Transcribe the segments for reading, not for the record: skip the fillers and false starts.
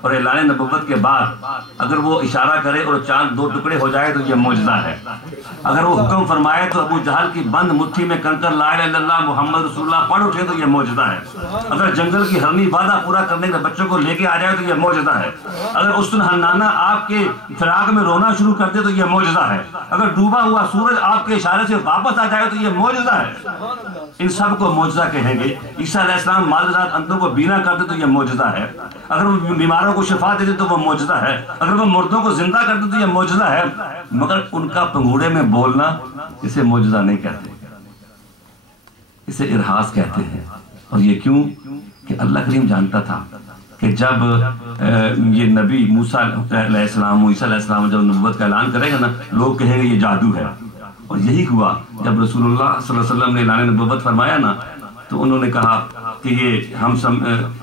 اور اعلان نبوت کے بعد اگر وہ اشارہ کرے اور چاند 2 ٹکڑے ہو جائے تو یہ معجزہ ہے. اگر وہ حکم فرمائے تو ابو جہل کی بند مٹھی میں کنکر لا الہ الا اللہ محمد رسول اللہ پڑھ اٹھے تو یہ معجزہ ہے. اگر جنگل کی ہرنی وعدہ پورا کرنے کے بچوں کو لے کے آ جائے تو یہ معجزہ ہے. اگر استن حنانہ آپ کے فراق میں رونا شروع کر دے تو یہ معجزہ ہے. اگر ڈوبا ہوا سورج آپ کے اشارے سے واپس آ جائے تو یہ معجزہ ہے. ان سب کو معجزہ کہیں گے. عیسیٰ علیہ السلام معجزات اندھوں کو بینا کر دے تو یہ معجزہ ہے. اگر وہ بیماروں کو شفا دے دے تو وہ معجزہ ہے. اگر وہ مردوں کو زندہ کر دے تو یہ معجزہ ہے. مگر ان کا پنگوڑے میں بولنا اسے معجزہ نہیں کہتے, اسے ارہاس کہتے ہیں. اور یہ کیوں کہ اللہ کریم جانتا تھا کہ جب یہ نبی موسیٰ علیہ السلام و عیسیٰ علیہ السلام جب نبوت کا اعلان کرے گا نا, لوگ کہیں گے یہ جادو ہے. اور یہی ہوا جب رسول اللہ صلی اللہ علیہ وسلم نے اعلان نبوت فرمایا نا, تو انہوں نے کہا کہ یہ ہم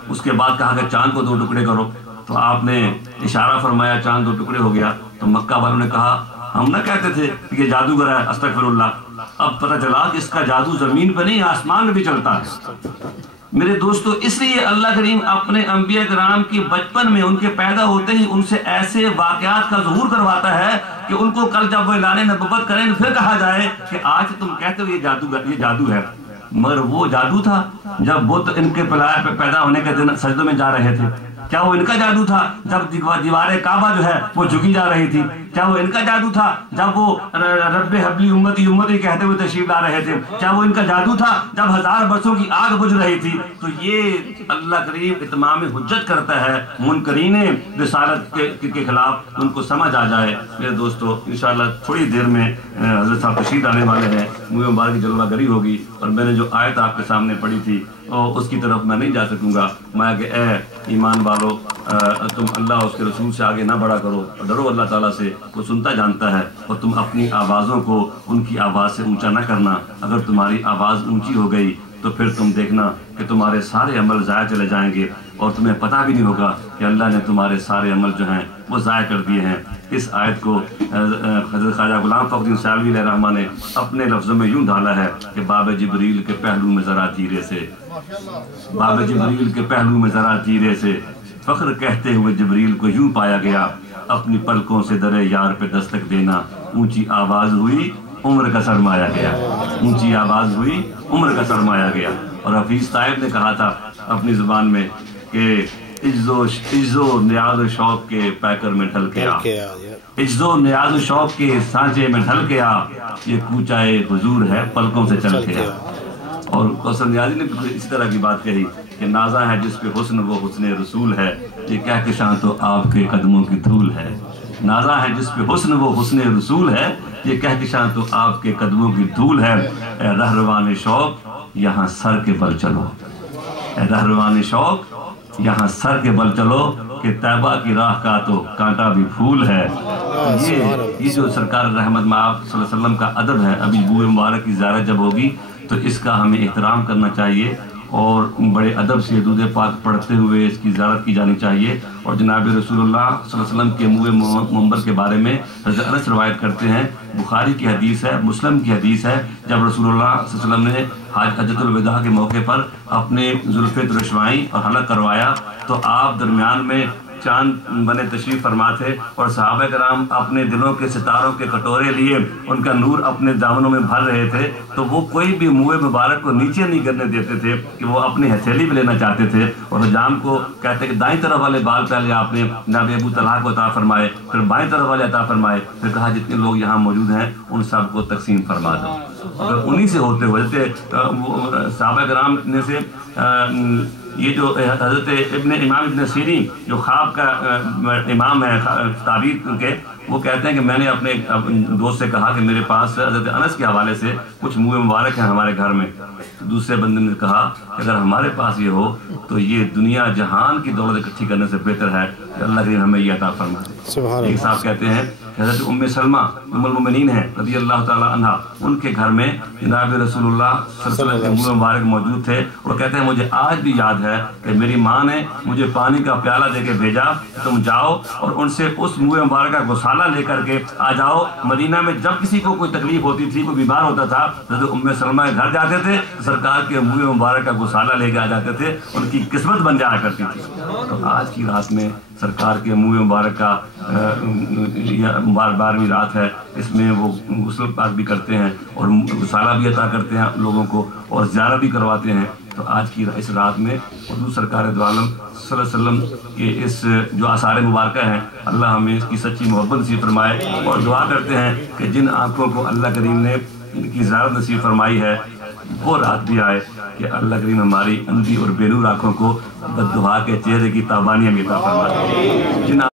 اس کے بعد کہا کہ چاند کو 2 ٹکڑے کرو. تو آپ نے اشارہ فرمایا, چاند 2 ٹکڑے ہو گیا. تو مکہ والوں نے کہا ہم نہ کہتے تھے کہ یہ جادوگر ہے, استغفر اللہ. اب پتہ چلا کہ اس کا جادو زمین پہ نہیں آسمان میں بھی چلتا ہے. میرے دوستو, اس لیے اللہ کریم اپنے انبیاء کرام کی بچپن میں ان کے پیدا ہوتے ہی ان سے ایسے واقعات کا ظہور کرواتا ہے کہ ان کو کل جب وہ اعلان نبوت کریں تو پھر کہا جائے کہ آج تم کہتے ہو یہ جادو ہے. مگر وہ جادو تھا جب بت ان کے پیدا ہونے کے دن سجدوں میں جا رہے تھے. کیا وہ ان کا جادو تھا جب دیوار کعبہ جو ہے وہ جھکی جا رہی تھی؟ کیا وہ ان کا جادو تھا جب وہ رب حبلی امتی امتی کہتے ہوئے تشریف لا رہے تھے؟ کیا وہ ان کا جادو تھا جب 1000 برسوں کی آگ بجھ رہی تھی؟ تو یہ اللہ کریم اتمام حجت کرتا ہے منکرین رسالت کے خلاف, ان کو سمجھ آ جائے. میرے دوستو, انشاءاللہ تھوڑی دیر میں حضرت صاحب تشریف لانے والے ہیں, منہ مبارک کی جلوہ گری ہوگی. اور میں نے جو آیت آپ کے سامنے پڑھی تھی اس کی طرف میں نہیں جا سکوں گا. میں کہ اے ایمان والو, تم اللہ اس کے رسول سے آگے نہ بڑھا کرو, ڈرو اللہ تعالیٰ سے, وہ سنتا جانتا ہے. اور تم اپنی آوازوں کو ان کی آواز سے اونچا نہ کرنا. اگر تمہاری آواز اونچی ہو گئی تو پھر تم دیکھنا کہ تمہارے سارے عمل ضائع چلے جائیں گے اور تمہیں پتہ بھی نہیں ہوگا کہ اللہ نے تمہارے سارے عمل جو ہیں وہ ضائع کر دیے ہیں. اس آیت کو حضرت خواجہ غلام فخر الدین سالوی علیہ الرحمہ نے اپنے لفظوں میں یوں ڈالا ہے کہ باب جبریل کے پہلو میں ذرا دھیرے سے, باب جبریل کے پہلو میں ذرا دھیرے سے, فخر کہتے ہوئے جبریل کو یوں پایا گیا, اپنی پلکوں سے در یار پہ دستک دینا, اونچی آواز ہوئی عمر کا سرمایا گیا, اونچی آواز ہوئی عمر کا سرمایا گیا. اور حفیظ صاحب نے کہا تھا اپنی زبان میں کہ عجز و نیاز و شوق کے پیکر میں ڈھل کے آ, عجز و نیاز و شوق کے سانچے میں ڈھل کے آ, یہ کوچائے حضور ہے پلکوں سے چل کے آ. اور کوثر نیازی نے بھی اسی طرح کی بات کہی کہ نازا ہے جس پہ حسن وہ حسن رسول ہے, یہ کہکشاں تو آپ کے قدموں کی دھول ہے. نازا ہے جس پہ حسن وہ حسن رسول ہے, یہ کہکشاں تو آپ کے قدموں کی دھول ہے. اے رہروان شوق یہاں سر کے بل چلو, اے رہروان شوق یہاں سر کے بل چلو, کہ طیبہ کی راہ کا تو کانٹا بھی پھول ہے. یہ جو سرکار رحمت مآب صلی اللہ علیہ وسلم کا ادب ہے, ابھی بوئے مبارک کی زیارت جب ہوگی تو اس کا ہمیں احترام کرنا چاہیے اور بڑے ادب سے درود پاک پڑھتے ہوئے اس کی زیارت کی جانی چاہیے. اور جناب رسول اللہ صلی اللہ علیہ وسلم کے منہ منبر کے بارے میں حضرت انس روایت کرتے ہیں, بخاری کی حدیث ہے, مسلم کی حدیث ہے, جب رسول اللہ صلی اللہ علیہ وسلم نے حجۃ الوداع کے موقع پر اپنے زلفیں ترشوائیں اور حلق کروایا تو آپ درمیان میں چاند بنے تشریف فرما تھے اور صحابہ کرام اپنے دلوں کے ستاروں کے کٹورے لیے ان کا نور اپنے دامنوں میں بھر رہے تھے, تو وہ کوئی بھی منہ مبارک کو نیچے نہیں کرنے دیتے تھے کہ وہ اپنی ہتھیلی بھی لینا چاہتے تھے. اور حجام کو کہتے کہ دائیں طرف والے بال پہلے آپ نے جناب ابو طلحہ کو عطا فرمائے, پھر بائیں طرف والے عطا فرمائے, پھر کہا جتنے لوگ یہاں موجود ہیں ان سب کو تقسیم فرما دو. اگر انہی سے ہوتے ہوئے صحابہ کرام نے سے یہ جو حضرت امام ابن سیرین جو خواب کا امام ہے تعبیر کے, وہ کہتے ہیں کہ میں نے اپنے دوست سے کہا کہ میرے پاس حضرت انس کے حوالے سے کچھ منہ مبارک ہیں ہمارے گھر میں. دوسرے بندے نے کہا کہ اگر ہمارے پاس یہ ہو تو یہ دنیا جہان کی دولت اکٹھی کرنے سے بہتر ہے کہ اللہ کے ہمیں یہ عطا فرما دے. ایک صاحب کہتے ہیں کہ حضرت ام سلمہ ام المؤمنین ہیں رضی اللہ تعالی عنہ, ان کے گھر میں جناب رسول اللہ صلی اللہ علیہ وسلم کے منہ مبارک موجود تھے. وہ کہتے ہیں مجھے آج بھی یاد ہے کہ میری ماں نے مجھے پانی کا پیالہ دے کے بھیجا, تم جاؤ اور ان سے اس منہ مبارک کا گسالہ لے کر کے آ جاؤ. مدینہ میں جب کسی کو کوئی تکلیف ہوتی تھی, کوئی بیمار ہوتا تھا, حضرت ام سلمہ کے گھر جاتے تھے, سرکار کے منہ مبارک کا گسالہ لے کے آ جاتے تھے, ان کی قسمت بن جایا کرتی تھی. تو آج کی رات میں سرکار کے منہ مبارک کا 12ویں رات ہے، اس میں وہ غسل پاک بھی کرتے ہیں اور رسالہ بھی عطا کرتے ہیں لوگوں کو اور زیارت بھی کرواتے ہیں۔ تو آج کی اس رات میں حضور سرکار دو عالم صلی اللہ علیہ وسلم کے اس جو آثار مبارکہ ہیں، اللہ ہمیں اس کی سچی محبت نصیب فرمائے، اور دعا کرتے ہیں کہ جن آنکھوں کو اللہ کریم نے ان کی زیارت نصیب فرمائی ہے وہ رات بھی آئے کہ اللہ کریم ہماری اندھی اور بے نور آنکھوں کو بددعا کے چہرے کی تابانیاں بھی عطا فرمائے۔